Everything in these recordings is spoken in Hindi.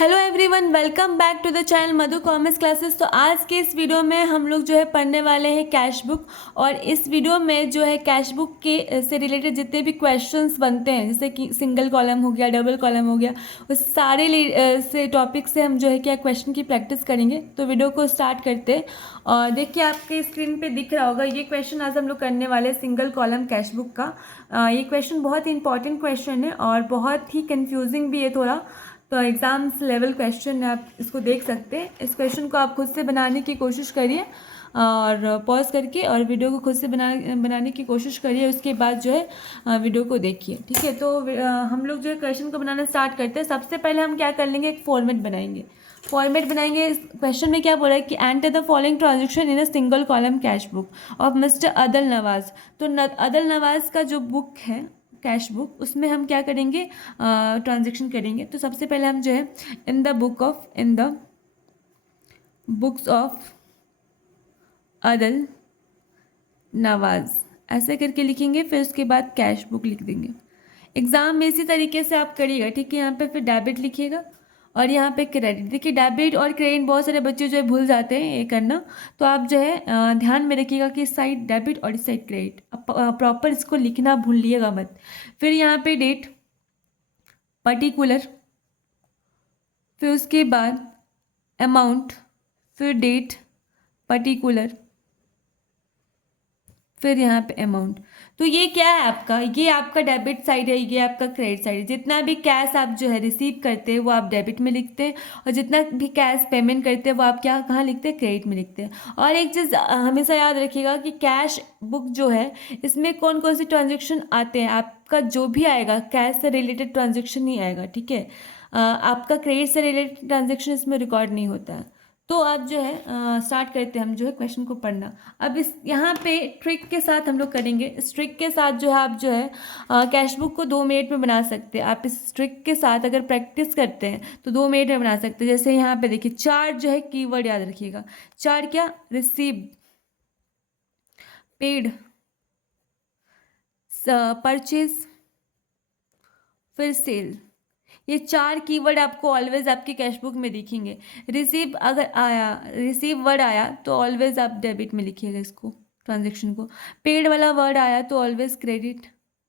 Hello everyone, welcome back to the channel Madhu commerce classes. तो आज के इस वीडियो में हम लोग जो है पढ़ने वाले हैं कैश बुक। और इस वीडियो में जो है कैश बुक के से रिलेटेड जितने भी क्वेश्चंस बनते हैं, जैसे कि सिंगल कॉलम हो गया, डबल कॉलम हो गया, उस सारे से टॉपिक से हम जो है क्या क्वेश्चन की प्रैक्टिस करेंगे। तो वीडियो को स्टार्ट करते हैं। और देखिए आपके स्क्रीन पर दिख रहा होगा ये क्वेश्चन आज हम लोग करने वाले हैं सिंगल कॉलम कैश बुक का। ये क्वेश्चन बहुत ही इंपॉर्टेंट क्वेश्चन है और बहुत ही कन्फ्यूजिंग भी है थोड़ा। तो एग्ज़ाम्स लेवल क्वेश्चन है, आप इसको देख सकते हैं। इस क्वेश्चन को आप खुद से बनाने की कोशिश करिए और पॉज करके और वीडियो को खुद से बनाने की कोशिश करिए। उसके बाद जो है वीडियो को देखिए, ठीक है। तो हम लोग जो है क्वेश्चन को बनाना स्टार्ट करते हैं। सबसे पहले हम क्या कर लेंगे, एक फॉर्मेट बनाएंगे। इस क्वेश्चन में क्या बोला है कि enter the following transaction in a single column cash book of mister अदल नवाज। तो अदल नवाज का जो बुक है कैश बुक, उसमें हम क्या करेंगे, ट्रांजेक्शन करेंगे। तो सबसे पहले हम जो है इन द बुक्स ऑफ अदल नवाज ऐसे करके लिखेंगे। फिर उसके बाद कैश बुक लिख देंगे। एग्ज़ाम में इसी तरीके से आप करिएगा, ठीक है। यहाँ पे फिर डेबिट लिखिएगा और यहाँ पे क्रेडिट। देखिए डेबिट और क्रेडिट बहुत सारे बच्चे जो है भूल जाते हैं ये करना। तो आप जो है ध्यान में रखिएगा कि इस साइड डेबिट और इस साइड क्रेडिट। अब प्रॉपर इसको लिखना भूलिएगा मत। फिर यहाँ पे डेट, पर्टिकुलर, फिर उसके बाद अमाउंट, फिर डेट, पर्टिकुलर, फिर यहाँ पे अमाउंट। तो ये क्या है आपका, ये आपका डेबिट साइड है, ये आपका क्रेडिट साइड है। जितना भी कैश आप जो है रिसीव करते हैं वो आप डेबिट में लिखते हैं, और जितना भी कैश पेमेंट करते हैं वो आप क्या कहाँ लिखते हैं, क्रेडिट में लिखते हैं। और एक चीज़ हमेशा याद रखिएगा कि कैश बुक जो है इसमें कौन कौन से ट्रांजेक्शन आते हैं। आपका जो भी आएगा कैश से रिलेटेड ट्रांजेक्शन नहीं आएगा, ठीक है। आपका क्रेडिट से रिलेटेड ट्रांजेक्शन इसमें रिकॉर्ड नहीं होता है। तो आप जो है स्टार्ट करते हैं हम जो है क्वेश्चन को पढ़ना। अब इस यहाँ पे ट्रिक के साथ हम लोग करेंगे। इस ट्रिक के साथ जो है आप जो है कैश बुक को 2 मिनट में बना सकते हैं। आप इस ट्रिक के साथ अगर प्रैक्टिस करते हैं तो 2 मिनट में बना सकते हैं। जैसे यहाँ पे देखिए चार जो है कीवर्ड याद रखिएगा। चार क्या, रिसीव, पेड, परचेज, फिर सेल। ये चार कीवर्ड आपको ऑलवेज आपकी कैश बुक में दिखेंगे। रिसीव अगर आया, रिसीव वर्ड आया तो ऑलवेज आप डेबिट में लिखिएगा इसको, ट्रांजेक्शन को। पेड वाला वर्ड आया तो ऑलवेज क्रेडिट,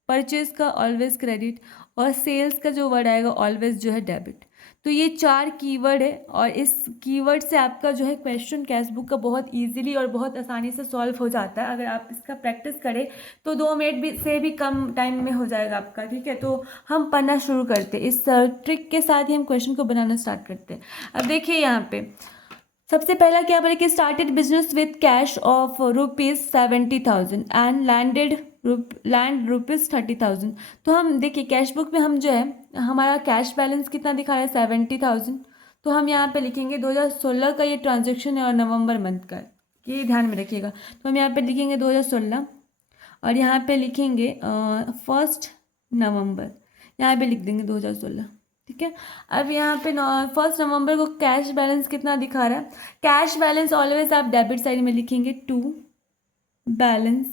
परचेज का ऑलवेज क्रेडिट, और सेल्स का जो वर्ड आएगा ऑलवेज जो है डेबिट। तो ये चार कीवर्ड है और इस कीवर्ड से आपका जो है क्वेश्चन कैश बुक का बहुत इजीली और बहुत आसानी से सॉल्व हो जाता है। अगर आप इसका प्रैक्टिस करें तो 2 मिनट भी से भी कम टाइम में हो जाएगा आपका, ठीक है। तो हम पढ़ना शुरू करते हैं। इस ट्रिक के साथ ही हम क्वेश्चन को बनाना स्टार्ट करते हैं। अब देखिए यहाँ पे सबसे पहला क्या बोले कि started business with cash of ₹70,000 and land ₹30,000। तो हम देखिए कैश बुक में हम जो है हमारा कैश बैलेंस कितना दिखा रहा है, 70,000। तो हम यहाँ पे लिखेंगे 2016 का ये ट्रांजेक्शन है और नवंबर मंथ का है, ये ध्यान में रखिएगा। तो हम यहाँ पे लिखेंगे 2016 और यहाँ पे लिखेंगे 1 नवंबर, यहाँ पे लिख देंगे 2016, ठीक है। अब यहाँ पे 1 नवंबर को कैश बैलेंस कितना दिखा रहा है। कैश बैलेंस ऑलवेज आप डेबिट साइड में लिखेंगे, टू बैलेंस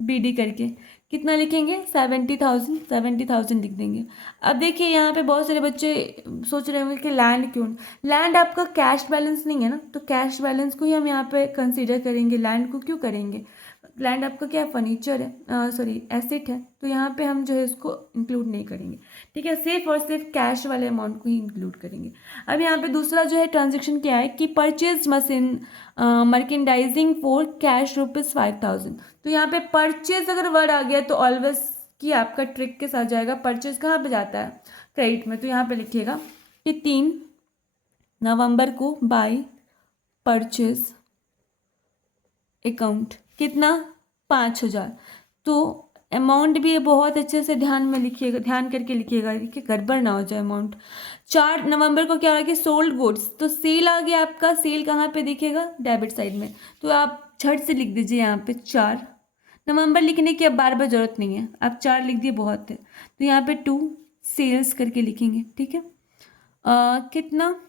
BD करके कितना लिखेंगे, 70,000 लिख देंगे। अब देखिए यहाँ पे बहुत सारे बच्चे सोच रहे होंगे कि लैंड क्यों, लैंड आपका कैश बैलेंस नहीं है ना, तो कैश बैलेंस को ही हम यहाँ पे कंसीडर करेंगे। लैंड को क्यों करेंगे, लैंड आपका क्या फर्नीचर है, सॉरी एसेट है, तो यहाँ पे हम जो है इसको इंक्लूड नहीं करेंगे, ठीक है। सिर्फ और सिर्फ कैश वाले अमाउंट को ही इंक्लूड करेंगे। अब यहाँ पे दूसरा जो है ट्रांजेक्शन क्या है कि purchase machine merchandising for cash ₹5,000। तो यहाँ पे परचेज अगर वर्ड आ गया तो ऑलवेज कि आपका ट्रिक के साथ जाएगा। परचेज कहाँ पे जाता है, क्रेडिट में। तो यहाँ पे लिखिएगा कि 3 नवंबर को बाय परचेज अकाउंट कितना, 5,000। तो अमाउंट भी बहुत अच्छे से ध्यान में लिखिएगा, ध्यान करके लिखिएगा, देखिए गड़बड़ ना हो जाए अमाउंट। 4 नवंबर को क्या हो रहा है कि सोल्ड गुड्स, तो सेल आ गया आपका। सेल कहाँ पे दिखेगा, डेबिट साइड में। तो आप झट से लिख दीजिए यहाँ पे 4 नवंबर लिखने की अब बार बार जरूरत नहीं है, आप 4 लिख दिए बहुत है। तो यहाँ पे 2 सेल्स करके लिखेंगे, ठीक है। कितना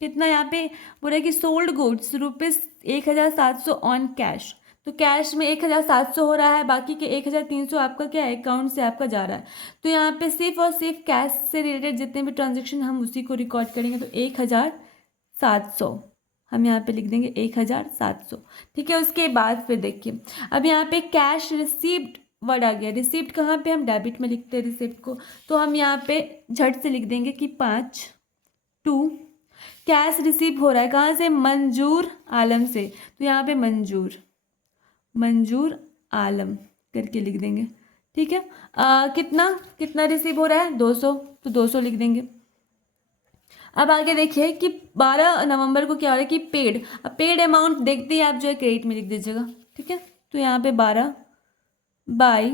कितना यहाँ पे बोला कि सोल्ड गुड्स ₹1,700 ऑन कैश। तो कैश में 1700 हो रहा है, बाकी के 1300 आपका क्या है, अकाउंट से आपका जा रहा है। तो यहाँ पे सिर्फ और सिर्फ कैश से रिलेटेड जितने भी ट्रांजेक्शन हम उसी को रिकॉर्ड करेंगे। तो 1700 हम यहाँ पे लिख देंगे 1700। ठीक है, उसके बाद फिर देखिए अब यहाँ पे कैश रिसीव्ड वर्ड आ गया। रिसीव्ड कहाँ पे, हम डेबिट में लिखते हैं रिसीव्ड को, तो हम यहाँ पे झट से लिख देंगे कि 5/2 कैश रिसीव हो रहा है कहाँ से, मंजूर आलम से। तो यहाँ पे मंजूर आलम करके लिख देंगे। ठीक है, कितना कितना रिसीव हो रहा है, 200, तो 200 लिख देंगे। अब आगे देखिए कि 12 नवंबर को क्या हो रहा है कि पेड। अब पेड अमाउंट देखते ही आप जो है क्रेडिट में लिख दीजिएगा। ठीक है, तो यहाँ पे 12 बाई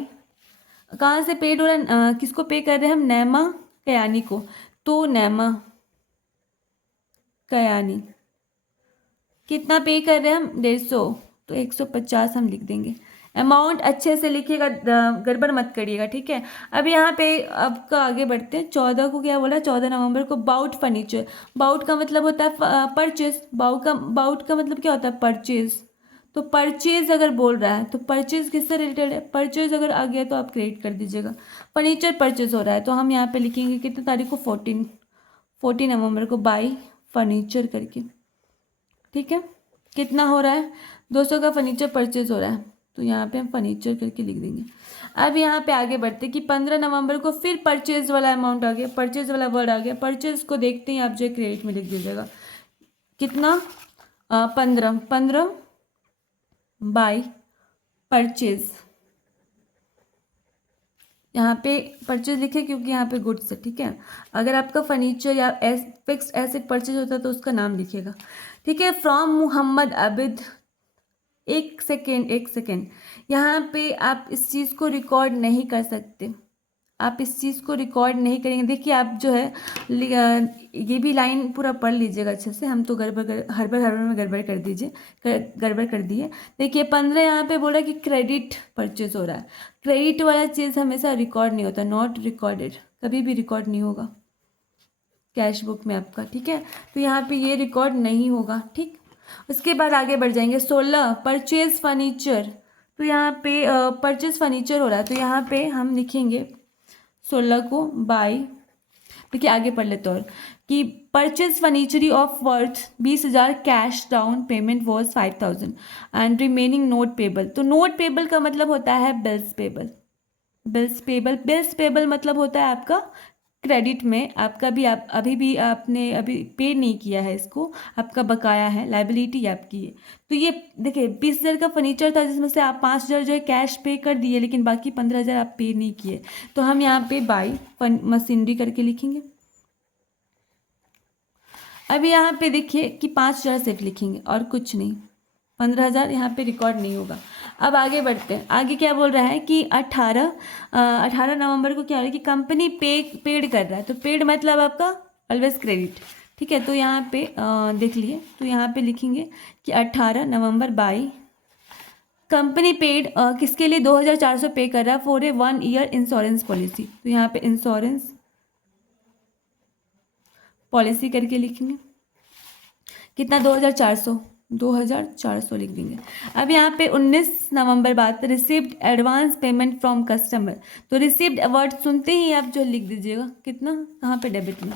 कहाँ से पेड हो रहा है, किसको पे कर रहे हैं हम, नैमा कयानी को। तो नैमा कयानी कितना पे कर रहे हैं हम, 150, तो 150 हम लिख देंगे। अमाउंट अच्छे से लिखिएगा, गड़बड़ मत करिएगा। ठीक है, अब यहाँ पे आपका आगे बढ़ते हैं। 14 को क्या बोला, 14 नवंबर को बाउट फर्नीचर। बाउट का मतलब होता है परचेज, बाउट का मतलब क्या होता है, परचेज। तो परचेज अगर बोल रहा है तो परचेज किससे रिलेटेड है, परचेज अगर आ गया तो आप क्रेडिट कर दीजिएगा। फर्नीचर परचेज हो रहा है तो हम यहाँ पे लिखेंगे कितने तारीख को, 14 नवंबर को बाई फर्नीचर करके। ठीक है, कितना हो रहा है, 200 का फर्नीचर परचेज हो रहा है, तो यहाँ पे हम फर्नीचर करके लिख देंगे। अब यहाँ पे आगे बढ़ते कि 15 नवंबर को फिर परचेज वाला अमाउंट आ गया, परचेज वाला वर्ड आ गया। परचेज को देखते ही आप जो क्रेडिट में लिख दीजिएगा। कितना, 15 बाई परचेज। यहाँ पे परचेज लिखे क्योंकि यहाँ पे गुड्स है। ठीक है, अगर आपका फर्नीचर या फिक्स्ड एसेट परचेज होता है तो उसका नाम लिखिएगा। ठीक है, फ्रॉम मोहम्मद आबिद। एक सेकेंड, यहाँ पे आप इस चीज़ को रिकॉर्ड नहीं कर सकते, आप इस चीज़ को रिकॉर्ड नहीं करेंगे। देखिए आप जो है ये भी लाइन पूरा पढ़ लीजिएगा अच्छे से, हम तो हड़बड़ में गड़बड़ कर दिए। देखिए 15 यहाँ पे बोला कि क्रेडिट परचेज हो रहा है। क्रेडिट वाला चीज़ हमेशा रिकॉर्ड नहीं होता, नॉट रिकॉर्डेड, कभी भी रिकॉर्ड नहीं होगा कैश बुक में आपका। ठीक है, तो यहाँ पे ये रिकॉर्ड नहीं होगा। ठीक, उसके बाद आगे बढ़ जाएंगे। 16 परचेज फर्नीचर। तो यहाँ पे परचेज फर्नीचर हो रहा है, तो यहाँ पे हम लिखेंगे 16 को बाई, देखिए आगे पढ़ लेते और कि परचेज फर्नीचरी of worth 20,000, cash down payment was 5,000 and remaining note payable. तो नोट पेबल का मतलब होता है बिल्स पेबल। बिल्स पेबल मतलब होता है आपका क्रेडिट में आपका भी, आप आपने अभी पे नहीं किया है, इसको आपका बकाया है, लाइबिलिटी आपकी है। तो ये देखिए 20,000 का फर्नीचर था जिसमें से आप 5,000 जो है कैश पे कर दिए, लेकिन बाकी 15,000 आप पे नहीं किए, तो हम यहाँ पे बाई मशीनरी करके लिखेंगे। अभी यहाँ पे देखिए कि 5,000 सिर्फ लिखेंगे और कुछ नहीं, 15,000 यहाँ पे रिकॉर्ड नहीं होगा। अब आगे बढ़ते हैं, आगे क्या बोल रहा है कि 18 नवंबर को क्या हो रहा है कि कंपनी पेड कर रहा है। तो पेड मतलब आपका ऑलवेज क्रेडिट। ठीक है, तो यहाँ पे देख लिए, तो यहाँ पे लिखेंगे कि 18 नवंबर बाई कंपनी पेड किसके लिए, 2,400 पे कर रहा है for a 1 year insurance policy. तो यहाँ पे इंश्योरेंस पॉलिसी करके लिखेंगे कितना, 2,400 लिख देंगे। अब यहाँ पे 19 नवंबर बात, received advance payment from customer. तो रिसीव्ड वर्ड सुनते ही आप जो लिख दीजिएगा कितना, कहाँ पे, डेबिट में।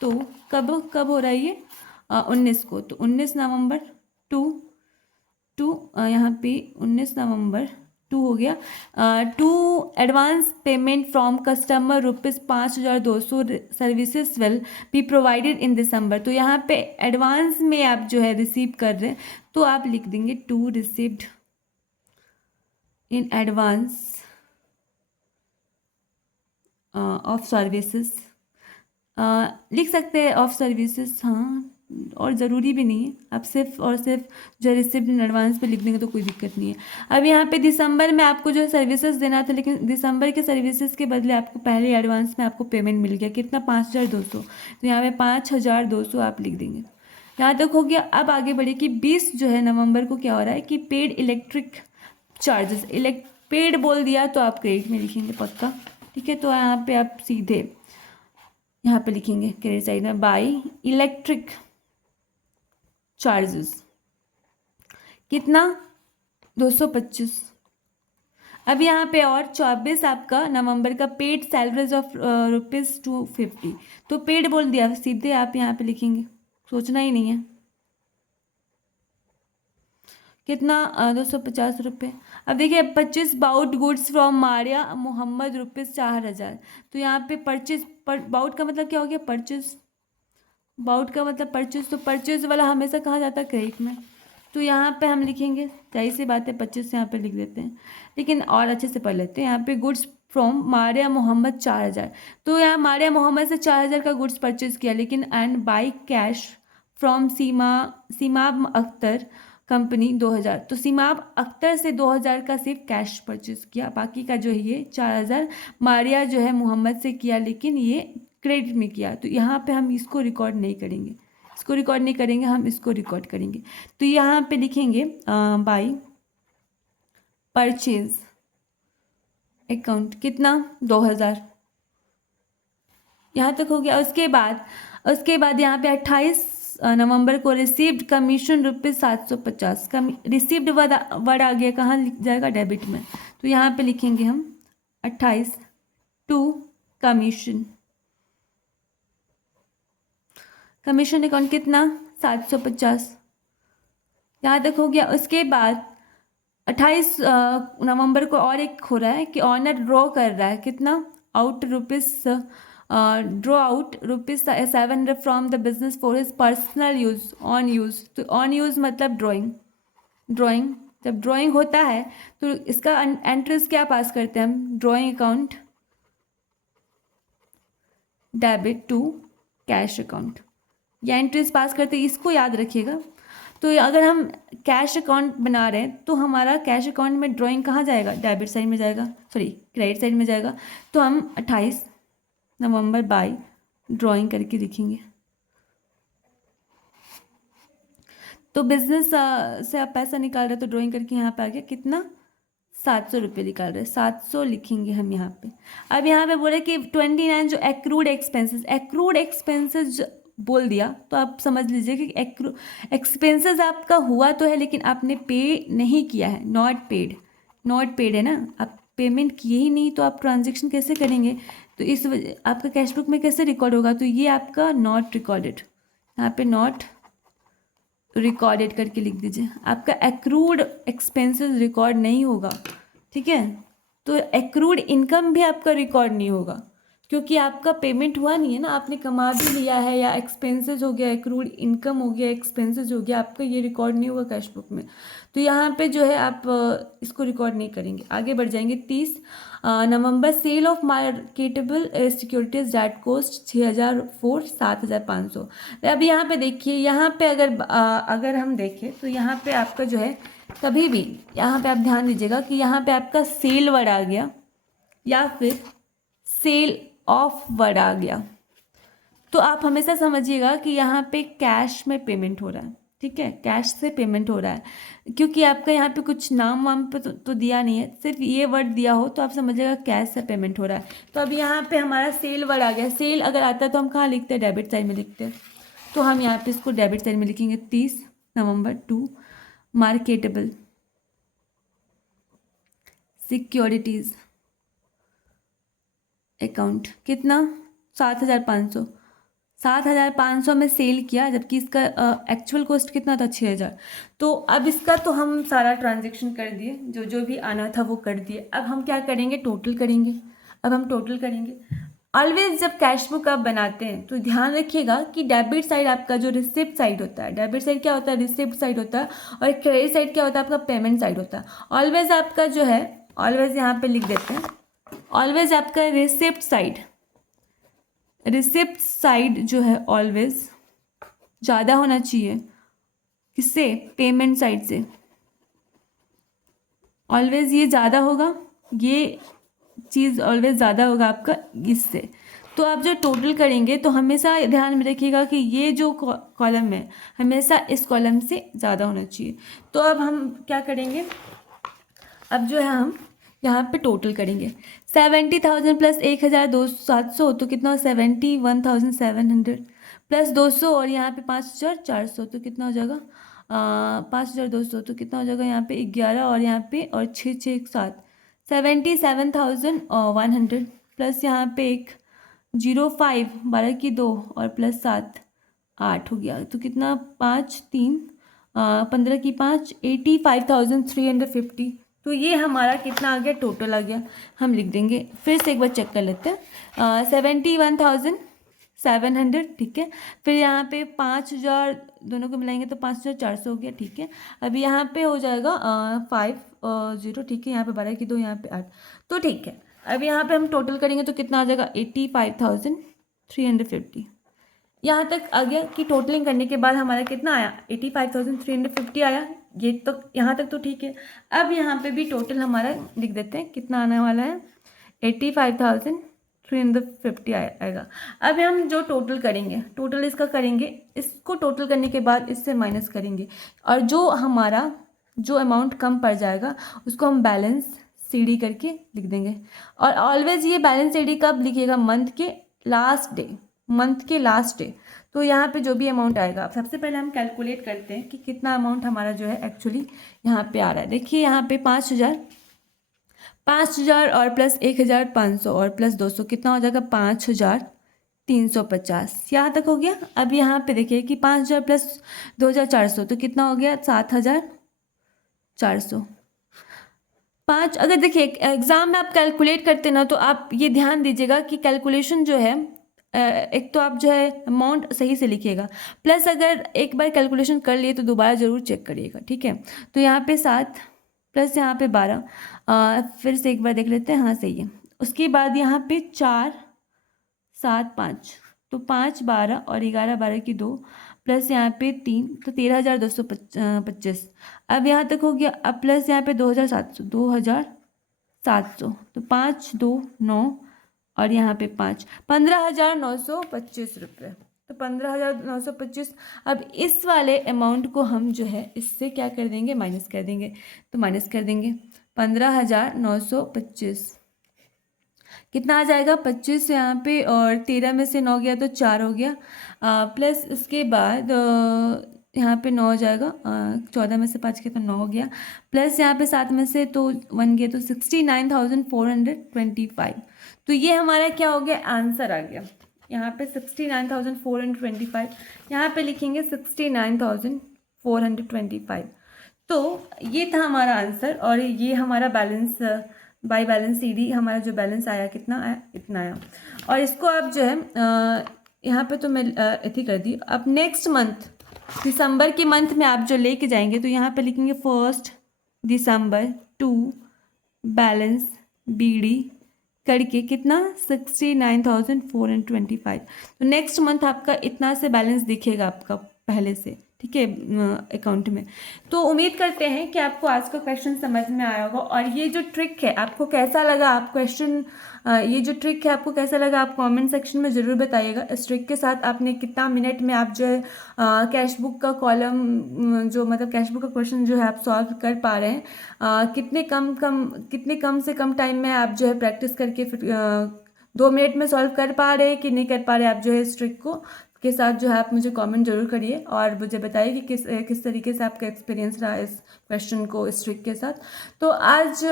तो कब हो रहा है ये, 19 को। तो 19 नवंबर टू यहाँ पे 19 नवंबर 2 हो गया। Two advance payment from customer ₹5,200 services will be provided in December. तो यहाँ पे एडवांस में आप जो है रिसीव कर रहे हैं, तो आप लिख देंगे to received in advance of services, लिख सकते हैं ऑफ सर्विसेज, हाँ, और ज़रूरी भी नहीं है, आप सिर्फ और सिर्फ जो रिसिप्ट इन एडवांस पे लिख देंगे तो कोई दिक्कत नहीं है। अब यहाँ पे दिसंबर में आपको जो सर्विसेज देना था, लेकिन दिसंबर के सर्विसेज के बदले आपको पहले एडवांस में आपको पेमेंट मिल गया कितना, 5,200। तो यहाँ पे 5,200 आप लिख देंगे। यहाँ तक हो गया। अब आगे बढ़े कि 20 जो है नवंबर को क्या हो रहा है कि पेड इलेक्ट्रिक चार्जेस, पेड बोल दिया तो आप क्रेडिट में लिखेंगे पक्का। ठीक है, तो यहाँ पे आप सीधे यहाँ पे लिखेंगे क्रेडिट साइड में बाई इलेक्ट्रिक चार्जेस कितना, 225। अब यहाँ पे और 24 आपका नवंबर का पेड सैलरीज ऑफ ₹250। तो पेड बोल दिया, सीधे आप यहाँ पे लिखेंगे, सोचना ही नहीं है। कितना? 250 रुपये। अब देखिए 25 bought goods from Maria Mohammad ₹4,000। तो यहाँ पे परचेज, बाउट का मतलब क्या हो गया? परचेज। बाउट का मतलब परचेज, तो परचेज वाला हमेशा कहाँ जाता है? क्रेडिट में। तो यहाँ पे हम लिखेंगे, जाहिर सी बात है 25 यहाँ पे लिख देते हैं, लेकिन और अच्छे से पढ़ लेते हैं। यहाँ पे गुड्स फ्रॉम मारिया मोहम्मद 4,000। तो यहाँ मारिया मोहम्मद से 4,000 का गुड्स परचेज किया, लेकिन and by cash from Seemab Akhtar company 2,000। तो सीमाब अख्तर से 2,000 का सिर्फ कैश परचेज किया, बाकी का जो है ये 4,000 मारिया जो है मोहम्मद से किया, लेकिन ये क्रेडिट में किया। तो यहाँ पे हम इसको रिकॉर्ड नहीं करेंगे, इसको रिकॉर्ड नहीं करेंगे, हम इसको रिकॉर्ड करेंगे। तो यहाँ पे लिखेंगे बाई परचेज अकाउंट कितना? 2,000। यहाँ तक हो गया। उसके बाद यहाँ पे 28 नवंबर को रिसीव्ड कमीशन ₹750। रिसीव्ड वर्ड आ गया, कहाँ लिख जाएगा? डेबिट में। तो यहाँ पे लिखेंगे हम 28 टू कमीशन अकाउंट कितना? 750। यहाँ तक हो गया। उसके बाद 28 नवंबर को और एक हो रहा है कि ऑनर ड्रॉ कर रहा है, कितना? Draw out ₹700 from the business for his personal use, on use. तो ऑन यूज मतलब ड्राइंग। जब ड्राइंग होता है तो इसका एंट्रीज क्या पास करते हैं हम? Drawing account debit to cash account, या एंट्रीज पास करते हैं, इसको याद रखिएगा। तो अगर हम कैश अकाउंट बना रहे हैं तो हमारा कैश अकाउंट में ड्राइंग कहाँ जाएगा? डेबिट साइड में जाएगा, सॉरी क्रेडिट साइड में जाएगा। तो हम 28 नवंबर बाई ड्राइंग करके लिखेंगे। तो बिजनेस से आप पैसा निकाल रहे हैं तो ड्राइंग करके यहाँ पे आ गया कितना? 700 रुपये निकाल रहे हैं, 700 लिखेंगे हम यहाँ पे। अब यहाँ पे बोले कि 29 जो एक्रूड एक्सपेंसेस बोल दिया, तो आप समझ लीजिए कि एक्सपेंसेस आपका हुआ तो है, लेकिन आपने पे नहीं किया है, नॉट पेड है ना, आप पेमेंट किए ही नहीं, तो आप ट्रांजेक्शन कैसे करेंगे? तो इस वजह आपका कैश बुक में कैसे रिकॉर्ड होगा? तो ये आपका नॉट रिकॉर्डेड, यहाँ पे नॉट रिकॉर्डेड करके लिख दीजिए। आपका एक्रूड एक्सपेंसेस रिकॉर्ड नहीं होगा, ठीक है। तो एक्रूड इनकम भी आपका रिकॉर्ड नहीं होगा, क्योंकि आपका पेमेंट हुआ नहीं है ना, आपने कमा भी लिया है, या एक्सपेंसेस हो गया, एक्रूड इनकम हो गया, एक्सपेंसेस हो गया, आपका ये रिकॉर्ड नहीं होगा कैश बुक में। तो यहाँ पे जो है आप इसको रिकॉर्ड नहीं करेंगे। आगे बढ़ जाएंगे। 30 November sale of marketable securities that cost 6,000 for 7,500। अब यहाँ पे देखिए, यहाँ पे अगर हम देखें तो यहाँ पे आपका जो है, कभी भी यहाँ पे आप ध्यान दीजिएगा कि यहाँ पे आपका सेल वर्ड आ गया या फिर सेल ऑफ वर्ड आ गया, तो आप हमेशा समझिएगा कि यहाँ पे कैश में पेमेंट हो रहा है, ठीक है, कैश से पेमेंट हो रहा है, क्योंकि आपका यहाँ पे कुछ नाम वाम पे तो दिया नहीं है, सिर्फ ये वर्ड दिया हो तो आप समझिएगा कैश से पेमेंट हो रहा है। तो अब यहाँ पे हमारा सेल वर्ड आ गया। सेल अगर आता है तो हम कहाँ लिखते हैं? डेबिट साइड में लिखते हैं। तो हम यहाँ पे इसको डेबिट साइड में लिखेंगे। 30 नवंबर टू मार्केटेबल सिक्योरिटीज अकाउंट कितना? 7,500। 7,500 में सेल किया, जबकि इसका एक्चुअल कॉस्ट कितना था? 6,000। तो अब इसका तो हम सारा ट्रांजेक्शन कर दिए, जो जो भी आना था वो कर दिए। अब हम क्या करेंगे? टोटल करेंगे। अब हम टोटल करेंगे। ऑलवेज जब कैश बुक आप बनाते हैं तो ध्यान रखिएगा कि डेबिट साइड आपका जो रिसिप्ट साइड होता है, डेबिट साइड क्या होता है? रिसिप्ट साइड होता है, और क्रेडिट साइड क्या होता है? आपका पेमेंट साइड होता है। ऑलवेज आपका जो है, ऑलवेज यहाँ पे लिख देते हैं, ऑलवेज आपका रिसिप्ट साइड जो है ऑलवेज ज़्यादा होना चाहिए। किससे? पेमेंट साइड से। ऑलवेज ये ज़्यादा होगा, ये चीज़ ऑलवेज ज़्यादा होगा आपका इससे। तो आप जो टोटल करेंगे तो हमेशा ध्यान में रखिएगा कि ये जो कॉलम है हमेशा इस कॉलम से ज़्यादा होना चाहिए। तो अब हम क्या करेंगे? अब जो है हम यहाँ पे टोटल करेंगे। 70,000 प्लस 1,700 तो कितना? 71,700 प्लस 200 और यहाँ पे 5,400 तो कितना हो जाएगा? 5,200 तो कितना हो जाएगा यहाँ पे 11 और यहाँ पे और 6 6 7 77,100 प्लस यहाँ पे एक 05 12 की 2 और प्लस 7 8 हो गया तो कितना 5 3 15 की 5 85,350। तो ये हमारा कितना आ गया टोटल आ गया। हम लिख देंगे फिर से एक बार चेक कर लेते हैं 71,700 ठीक है। फिर यहाँ पे 5,000 दोनों को मिलाएंगे तो 5,400 हो गया ठीक है। अभी यहाँ पे हो जाएगा 50 ठीक है। यहाँ पे 12 की 2 यहाँ पे 8 तो ठीक है। अब यहाँ पे हम टोटल करेंगे तो कितना आ जाएगा 85,350। यहाँ तक आ गया कि टोटलिंग करने के बाद हमारा कितना आया 85,350 आया। ये तो यहाँ तक तो ठीक है। अब यहाँ पे भी टोटल हमारा लिख देते हैं कितना आने वाला है 85,350 आएगा। अब हम जो टोटल करेंगे टोटल इसका करेंगे, इसको टोटल करने के बाद इससे माइनस करेंगे और जो हमारा जो अमाउंट कम पड़ जाएगा उसको हम बैलेंस सीडी करके लिख देंगे। और ऑलवेज ये बैलेंस सीडी कब लिखिएगा मंथ के लास्ट डे। तो यहाँ पे जो भी अमाउंट आएगा सबसे पहले हम कैलकुलेट करते हैं कि कितना अमाउंट हमारा जो है एक्चुअली यहाँ पे आ रहा है। देखिए यहाँ पे 5,000 और प्लस 1,500 और प्लस 200 कितना हो जाएगा 5,350। यहाँ तक हो गया। अब यहाँ पे देखिए कि 5,000 प्लस 2,400 तो कितना हो गया 7,400। अगर देखिए एग्ज़ाम में आप कैलकुलेट करते ना तो आप ये ध्यान दीजिएगा कि कैलकुलेशन जो है एक तो आप जो है अमाउंट सही से लिखिएगा, प्लस अगर एक बार कैलकुलेशन कर लिए तो दोबारा ज़रूर चेक करिएगा ठीक है। तो यहाँ पे 7 प्लस यहाँ पे 12 फिर से एक बार देख लेते हैं। हाँ सही है। उसके बाद यहाँ पे 4 7 5 तो 5 12 और 11 12 की 2 प्लस यहाँ पे 3 तो 13,225। अब यहाँ तक हो गया। अब प्लस यहाँ पे 2,700 तो 5 2 9 और यहाँ पे 5 15,925 रुपये। तो 15,925। अब इस वाले अमाउंट को हम जो है इससे क्या कर देंगे माइनस कर देंगे। तो माइनस कर देंगे 15,925 कितना आ जाएगा 25 यहाँ पे और 13 में से 9 गया तो 4 हो गया। प्लस उसके बाद यहाँ पे 9 हो जाएगा 14 में से 5 किया तो 9 हो गया। प्लस यहाँ पे 7 में से तो 1 गया तो 69,425। तो ये हमारा क्या हो गया आंसर आ गया। यहाँ पे 69,425 यहाँ पे लिखेंगे 69,425। तो ये था हमारा आंसर और ये हमारा बैलेंस बाय बैलेंस सीडी हमारा जो बैलेंस आया कितना आया इतना आया। और इसको आप जो है यहाँ पे तो मैं इतनी कर दी। अब नेक्स्ट मंथ दिसंबर के मंथ में आप जो लेके जाएंगे तो यहाँ पे लिखेंगे 1 दिसंबर टू बैलेंस बीडी करके कितना 69,425। तो नेक्स्ट मंथ आपका इतना से बैलेंस दिखेगा आपका पहले से ठीक है अकाउंट में। तो उम्मीद करते हैं कि आपको आज का क्वेश्चन समझ में आया होगा। और ये जो ट्रिक है आपको कैसा लगा, आप क्वेश्चन ये जो ट्रिक है आपको कैसा लगा आप कमेंट सेक्शन में ज़रूर बताइएगा। इस ट्रिक के साथ आपने कितना मिनट में आप जो है कैश बुक का कॉलम जो मतलब कैश बुक का क्वेश्चन जो है आप सॉल्व कर पा रहे हैं, कितने कम से कम टाइम में आप जो है प्रैक्टिस करके फिर 2 मिनट में सॉल्व कर पा रहे हैं कि नहीं कर पा रहे आप जो है इस ट्रिक को के साथ जो है आप मुझे कमेंट जरूर करिए और मुझे बताइए कि किस तरीके से आपका एक्सपीरियंस रहा इस क्वेश्चन को इस ट्रिक के साथ। तो आज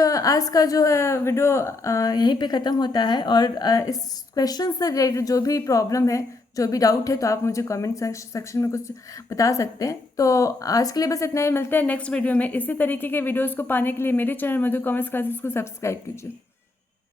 का जो है वीडियो यहीं पे ख़त्म होता है। और इस क्वेश्चन से रिलेटेड जो भी प्रॉब्लम है जो भी डाउट है तो आप मुझे कमेंट सेक्शन में कुछ बता सकते हैं। तो आज के लिए बस इतना ही, मिलते हैं नेक्स्ट वीडियो में। इसी तरीके के वीडियोज़ को पाने के लिए मेरे चैनल मधु कॉमर्स क्लासेस को सब्सक्राइब कीजिए।